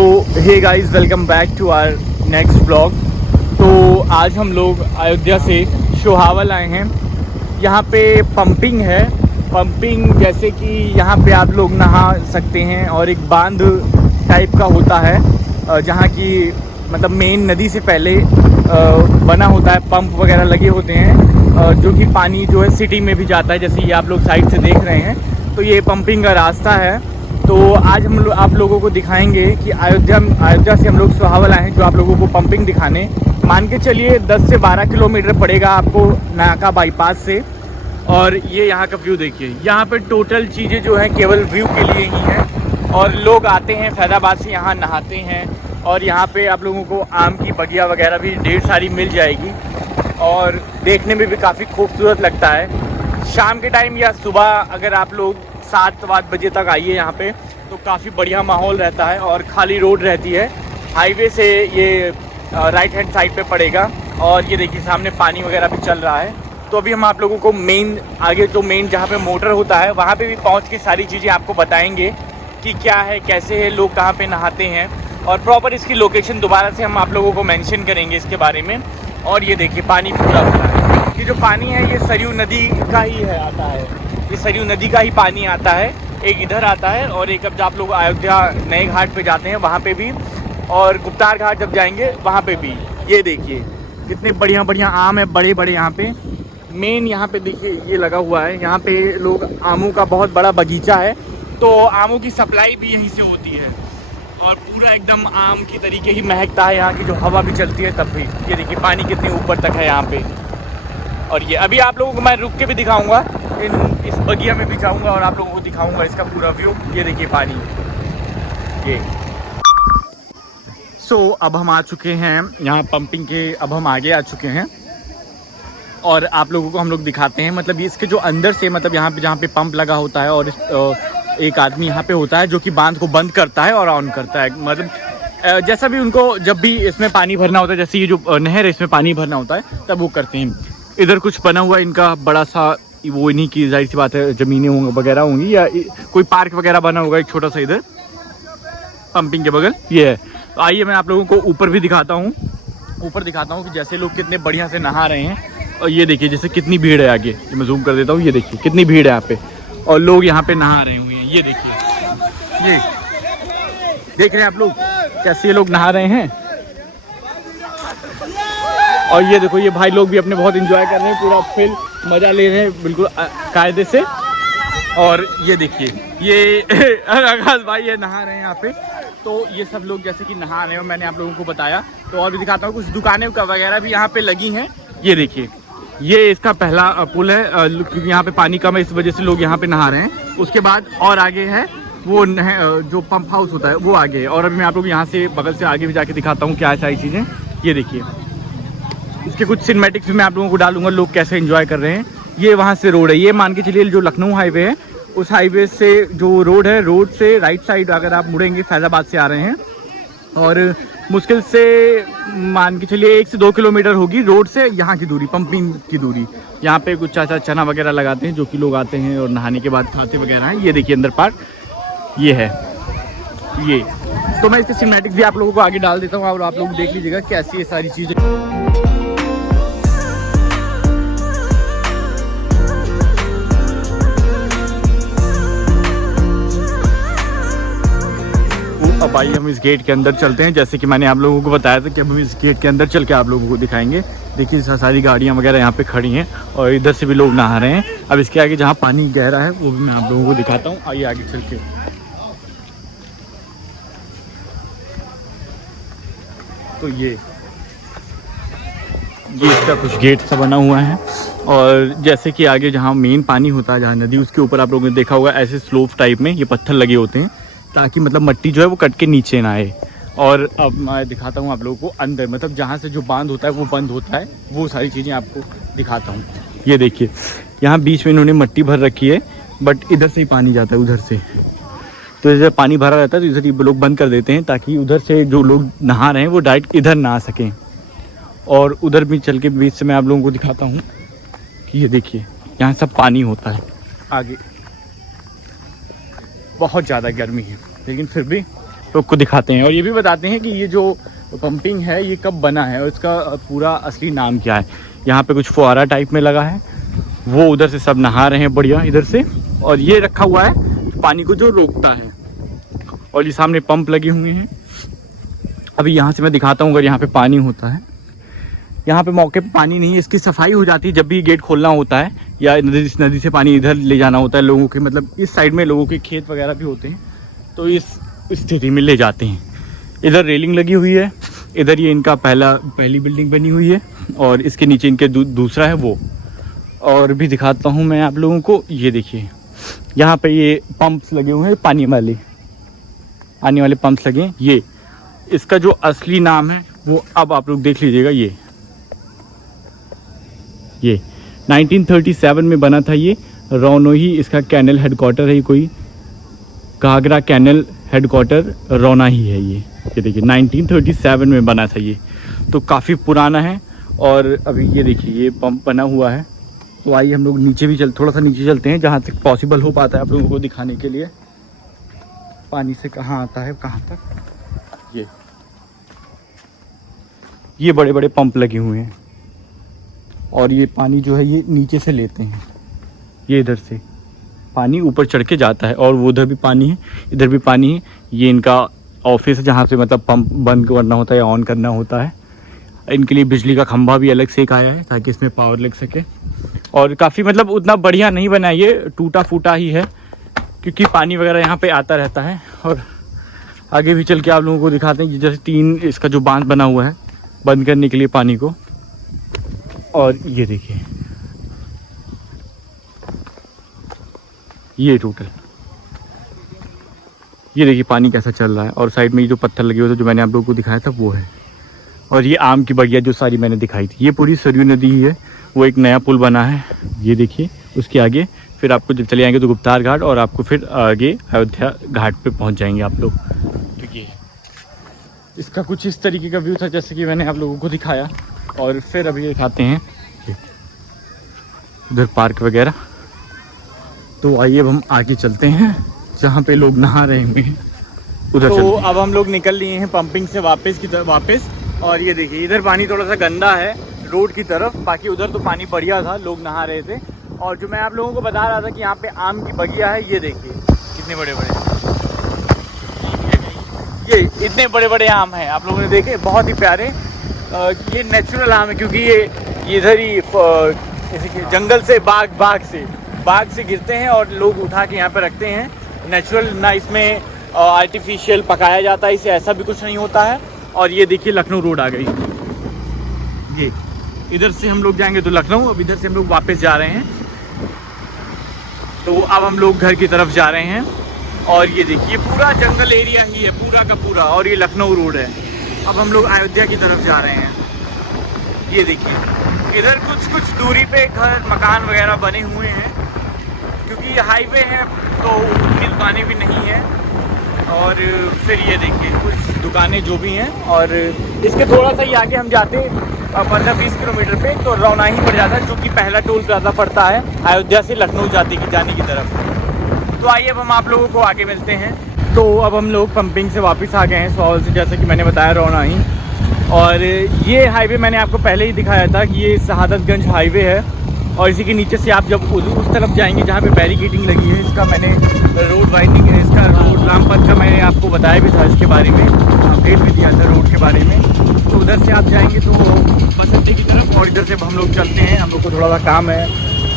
So hey guys, welcome back to our next blog. तो आज हम लोग अयोध्या से सोहावल आए हैं। यहाँ पे पंपिंग है। पंपिंग जैसे कि यहाँ पे आप लोग नहा सकते हैं और एक बांध टाइप का होता है जहाँ की मतलब मेन नदी से पहले बना होता है, पंप वगैरह लगे होते हैं जो कि पानी जो है सिटी में भी जाता है, जैसे ये आप लोग साइड से देख रहे हैं। तो ये पंपिंग का रास्ता है। तो आज हम आप लोगों को दिखाएंगे कि अयोध्या से हम लोग सोहावल आए हैं, जो आप लोगों को पंपिंग दिखाने। मान के चलिए 10 से 12 किलोमीटर पड़ेगा आपको नाका बाईपास से। और ये यहाँ का व्यू देखिए। यहाँ पे टोटल चीज़ें जो हैं केवल व्यू के लिए ही हैं और लोग आते हैं फैज़ाबाद से, यहाँ नहाते हैं। और यहाँ पे आप लोगों को आम की बगिया वगैरह भी ढेर सारी मिल जाएगी और देखने में भी काफ़ी खूबसूरत लगता है। शाम के टाइम या सुबह अगर आप लोग 7-8 बजे तक आइए यहाँ पे, तो काफ़ी बढ़िया माहौल रहता है और खाली रोड रहती है। हाईवे से ये राइट हैंड साइड पे पड़ेगा और ये देखिए सामने पानी वगैरह भी चल रहा है। तो अभी हम आप लोगों को आगे जो मेन जहाँ पे मोटर होता है वहाँ पे भी पहुँच के सारी चीज़ें आपको बताएंगे कि क्या है, कैसे है, लोग कहाँ पे नहाते हैं और प्रॉपर इसकी लोकेशन दोबारा से हम आप लोगों को मेंशन करेंगे इसके बारे में। और ये देखिए पानी पूरा होता है। ये जो पानी है ये सरयू नदी का ही है, आता है। ये सरयू नदी का ही पानी आता है। एक इधर आता है और एक अब जब आप लोग अयोध्या नए घाट पे जाते हैं वहाँ पे भी, और गुप्तार घाट जब जाएंगे वहाँ पे भी। ये देखिए कितने बढ़िया बढ़िया आम है, बड़े बड़े यहाँ पे। मेन यहाँ पे देखिए ये लगा हुआ है। यहाँ पे लोग आमों का बहुत बड़ा बगीचा है, तो आमों की सप्लाई भी यहीं से होती है और पूरा एकदम आम की तरीके ही महकता है। यहाँ की जो हवा भी चलती है तब भी। ये देखिए पानी कितने ऊपर तक है यहाँ पे। और ये अभी आप लोगों को मैं रुक के भी दिखाऊंगा, इस बगिया में भी जाऊंगा और आप लोगों को दिखाऊंगा इसका पूरा व्यू। ये देखिए पानी ये। अब हम आ चुके हैं यहाँ पंपिंग के, अब हम आगे आ चुके हैं और आप लोगों को हम लोग दिखाते हैं। मतलब इसके जो अंदर से, मतलब यहाँ पे जहाँ पे पंप लगा होता है और एक आदमी यहाँ पे होता है जो कि बांध को बंद करता है और ऑन करता है। मतलब जैसा भी उनको जब भी इसमें पानी भरना होता है, जैसे ये जो नहर है इसमें पानी भरना होता है, तब वो करते हैं। इधर कुछ बना हुआ इनका बड़ा सा, वो इन्हीं की जाहिर सी बात है ज़मीनें होंगी वगैरह होंगी या कोई पार्क वगैरह बना होगा एक छोटा सा इधर पंपिंग के बगल। ये है। तो आइए मैं आप लोगों को ऊपर भी दिखाता हूँ। ऊपर दिखाता हूँ कि जैसे लोग कितने बढ़िया से नहा रहे हैं। और ये देखिए जैसे कितनी भीड़ है आगे, ये मैं जूम कर देता हूँ। ये देखिए कितनी भीड़ है यहाँ पे और लोग यहाँ पे नहा रहे हुए हैं। ये देखिए, ये देख रहे हैं आप लोग कैसे ये लोग नहा रहे हैं। और ये देखो ये भाई लोग भी अपने बहुत एंजॉय कर रहे हैं, पूरा फुल मज़ा ले रहे हैं बिल्कुल कायदे से। और ये देखिए ये आकाश भाई ये नहा रहे हैं यहाँ पे। तो ये सब लोग जैसे कि नहा रहे हैं और मैंने आप लोगों को बताया। तो और भी दिखाता हूँ, कुछ दुकानें वगैरह भी यहाँ पे लगी हैं। ये देखिए ये इसका पहला पुल है, क्योंकि यहाँ पे पानी कम है इस वजह से लोग यहाँ पे नहा रहे हैं। उसके बाद और आगे है वो जो पंप हाउस होता है वो आगे है। और अभी मैं आप लोग यहाँ से बगल से आगे भी जाके दिखाता हूँ क्या सारी चीज़ें। ये देखिए इसके कुछ सिनेमैटिक्स भी मैं आप लोगों को डालूंगा, लोग कैसे एंजॉय कर रहे हैं। ये वहाँ से रोड है, ये मान के चलिए जो लखनऊ हाईवे है उस हाईवे से जो रोड है, रोड से राइट साइड अगर आप मुड़ेंगे फैज़ाबाद से आ रहे हैं और मुश्किल से मान के चलिए 1 से 2 किलोमीटर होगी रोड से यहाँ की दूरी, पंपिंग की दूरी। यहाँ पे कुछ चाचा चना वगैरह लगाते हैं जो कि लोग आते हैं और नहाने के बाद खाते वगैरह हैं। ये देखिए अंदर पार्क ये है ये। तो मैं इसके सिनेमैटिक भी आप लोगों को आगे डाल देता हूँ और आप लोग देख लीजिएगा कैसी ये सारी चीज़ें। अब आइए हम इस गेट के अंदर चलते हैं। जैसे कि मैंने आप लोगों को बताया था कि अब हम इस गेट के अंदर चल के आप लोगों को दिखाएंगे। देखिए सारी गाड़ियां वगैरह यहाँ पे खड़ी हैं और इधर से भी लोग नहा रहे हैं। अब इसके आगे जहाँ पानी गहरा है वो भी मैं आप लोगों को दिखाता हूँ। आइए आगे चल के। तो ये इसका कुछ गेट सा बना हुआ है और जैसे कि आगे जहाँ मेन पानी होता है, जहाँ नदी, उसके ऊपर आप लोगों ने देखा होगा ऐसे स्लोप टाइप में ये पत्थर लगे होते हैं ताकि मतलब मिट्टी जो है वो कट के नीचे ना आए। और अब मैं दिखाता हूँ आप लोगों को अंदर, मतलब जहाँ से जो बांध होता है वो बंद होता है, वो सारी चीज़ें आपको दिखाता हूँ। ये देखिए यहाँ बीच में इन्होंने मिट्टी भर रखी है, बट इधर से ही पानी जाता है उधर से। तो इधर पानी भरा रहता है तो इधर लोग बंद कर देते हैं ताकि उधर से जो लोग नहा रहे हैं वो डायरेक्ट इधर ना आ सकें। और उधर भी चल के बीच से मैं आप लोगों को दिखाता हूँ कि ये देखिए यहाँ सब पानी होता है। आगे बहुत ज़्यादा गर्मी है लेकिन फिर भी लोग को दिखाते हैं और ये भी बताते हैं कि ये जो पंपिंग है ये कब बना है और इसका पूरा असली नाम क्या है। यहाँ पे कुछ फुहारा टाइप में लगा है, वो उधर से सब नहा रहे हैं बढ़िया इधर से, और ये रखा हुआ है पानी को जो रोकता है, और ये सामने पंप लगे हुए हैं। अभी यहाँ से मैं दिखाता हूँ, अगर यहाँ पे पानी होता है, यहाँ पे मौके पे पानी नहीं है, इसकी सफाई हो जाती है जब भी गेट खोलना होता है या नदी से पानी इधर ले जाना होता है लोगों के, मतलब इस साइड में लोगों के खेत वगैरह भी होते हैं तो इस स्थिति में ले जाते हैं। इधर रेलिंग लगी हुई है, इधर ये इनका पहली बिल्डिंग बनी हुई है और इसके नीचे इनके दूसरा है वो। और भी दिखाता हूँ मैं आप लोगों को, ये देखिए यहाँ पे ये पंप्स लगे हुए हैं, पानी वाले आने वाले पंप्स लगे हैं। ये इसका जो असली नाम है वो अब आप लोग देख लीजिएगा। ये 1937 में बना था ये, रौनोही इसका कैनल हेडक्वार्टर है, कोई घाघरा कैनल हेडक्वार्टर रौना ही है ये देखिए 1937 में बना था ये, तो काफ़ी पुराना है। और अभी ये देखिए ये पंप बना हुआ है, तो आइए हम लोग नीचे भी थोड़ा सा नीचे चलते हैं जहाँ तक पॉसिबल हो पाता है आप लोगों को दिखाने के लिए पानी से कहाँ आता है कहाँ तक। ये बड़े बड़े पंप लगे हुए हैं और ये पानी जो है ये नीचे से लेते हैं, ये इधर से पानी ऊपर चढ़ के जाता है और वो उधर भी पानी है इधर भी पानी है। ये इनका ऑफिस है जहाँ से मतलब पंप बंद करना होता है या ऑन करना होता है। इनके लिए बिजली का खंभा भी अलग से एक आया है ताकि इसमें पावर लग सके, और काफ़ी मतलब उतना बढ़िया नहीं बना, ये टूटा फूटा ही है क्योंकि पानी वगैरह यहाँ पे आता रहता है। और आगे भी चल के आप लोगों को दिखाते हैं, जैसे 3 इसका जो बांध बना हुआ है बंद करने के लिए पानी को। और ये देखिए ये टोटल ये देखिए पानी कैसा चल रहा है, और साइड में ये जो पत्थर लगे हुए थे जो मैंने आप लोगों को दिखाया था वो है। और ये आम की बगिया जो सारी मैंने दिखाई थी, ये पूरी सरयू नदी ही है। वो एक नया पुल बना है ये देखिए, उसके आगे फिर आपको जब चले जाएंगे तो गुप्तार घाट, और आपको फिर आगे अयोध्या घाट पे पहुंच जाएंगे आप लोग। तो ये इसका कुछ इस तरीके का व्यू था जैसे कि मैंने आप लोगों को दिखाया। और फिर अभी दिखाते हैं उधर पार्क वगैरह, तो आइए अब हम आगे चलते हैं जहाँ पे लोग नहा रहे हैं उधर। तो अब हम लोग निकल लिए हैं पंपिंग से वापस, और ये देखिए इधर पानी थोड़ा सा गंदा है रोड की तरफ, बाकी उधर तो पानी बढ़िया था, लोग नहा रहे थे। और जो मैं आप लोगों को बता रहा था कि यहाँ पे आम की बगिया है, ये देखिए कितने बड़े बड़े, ये इतने बड़े बड़े आम हैं आप लोगों ने देखे, बहुत ही प्यारे। ये नेचुरल आम है क्योंकि ये इधर ही जंगल से बाग से गिरते हैं और लोग उठा के यहाँ पे रखते हैं। नेचुरल ना इसमें आर्टिफिशियल पकाया जाता है, इसे ऐसा भी कुछ नहीं होता है। और ये देखिए लखनऊ रोड आ गई, ये इधर से हम लोग जाएंगे तो लखनऊ, अब इधर से हम लोग वापस जा रहे हैं, तो अब हम लोग घर की तरफ जा रहे हैं। और ये देखिए पूरा जंगल एरिया ही है पूरा का पूरा, और ये लखनऊ रोड है। अब हम लोग अयोध्या की तरफ जा रहे हैं। ये देखिए इधर कुछ दूरी पे घर मकान वगैरह बने हुए हैं क्योंकि ये हाईवे है तो उतनी दुकानें भी नहीं हैं। और फिर ये देखिए कुछ दुकानें जो भी हैं, और इसके थोड़ा सा ही आगे हम जाते 15-20 किलोमीटर पे तो रौनाही पड़ जाता है, जो कि पहला टोल प्लाजा पड़ता है अयोध्या से लखनऊ जाने की तरफ। तो आइए अब हम आप लोगों को आगे मिलते हैं। तो अब हम लोग पंपिंग से वापस आ गए हैं सवाल से, जैसे कि मैंने बताया रौनाही। और ये हाईवे मैंने आपको पहले ही दिखाया था कि ये शहादतगंज हाईवे है, और इसी के नीचे से आप जब उस तरफ जाएंगे जहाँ पे बैरिकेडिंग लगी है, इसका मैंने रोड वाइडनिंग है, इसका रोड रामपथ का मैंने आपको बताया भी था, इसके बारे में अपडेट भी दिया था रोड के बारे में। तो उधर से आप जाएंगे तो बस अड्डे की तरफ, और इधर से हम लोग चलते हैं, हम लोग को थोड़ा सा काम है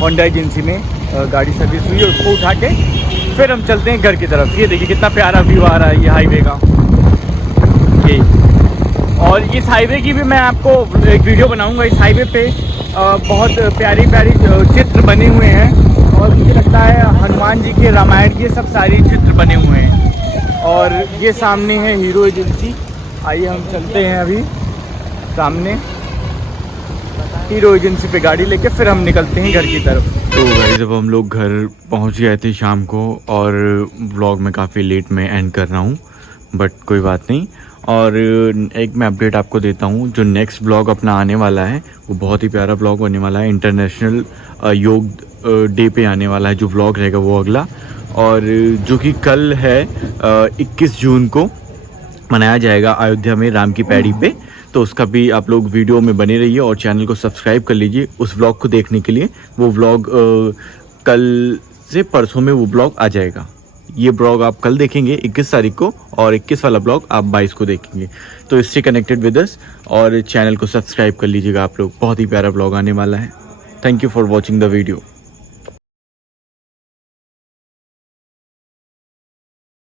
होंडा एजेंसी में, गाड़ी सर्विस हुई है उसको उठा के फिर हम चलते हैं घर की तरफ। ये देखिए कितना प्यारा व्यू आ रहा है ये हाईवे का ये। और इस हाईवे की भी मैं आपको एक वीडियो बनाऊंगा। इस हाईवे पे बहुत प्यारी चित्र बने हुए हैं, और मुझे लगता है हनुमान जी के रामायण के सब सारे चित्र बने हुए हैं। और ये सामने है हीरो एजेंसी, आइए हम चलते हैं अभी सामने हीरो एजेंसी पे गाड़ी लेके फिर हम निकलते हैं घर की तरफ। तो भाई जब हम लोग घर पहुंच गए थे शाम को, और व्लॉग में काफ़ी लेट में एंड कर रहा हूं, बट कोई बात नहीं। और एक मैं अपडेट आपको देता हूं, जो नेक्स्ट व्लॉग अपना आने वाला है वो बहुत ही प्यारा व्लॉग होने वाला है। इंटरनेशनल योग डे पे आने वाला है जो व्लॉग रहेगा वो अगला, और जो कि कल है 21 जून को, मनाया जाएगा अयोध्या में राम की पैड़ी पे। तो उसका भी आप लोग वीडियो में बने रहिए और चैनल को सब्सक्राइब कर लीजिए उस व्लॉग को देखने के लिए। वो व्लॉग कल से परसों में वो ब्लॉग आ जाएगा। ये ब्लॉग आप कल देखेंगे 21 तारीख को, और 21 वाला ब्लॉग आप 22 को देखेंगे। तो स्टे कनेक्टेड विद अस और चैनल को सब्सक्राइब कर लीजिएगा आप लोग। बहुत ही प्यारा ब्लॉग आने वाला है। Thank you for watching the video.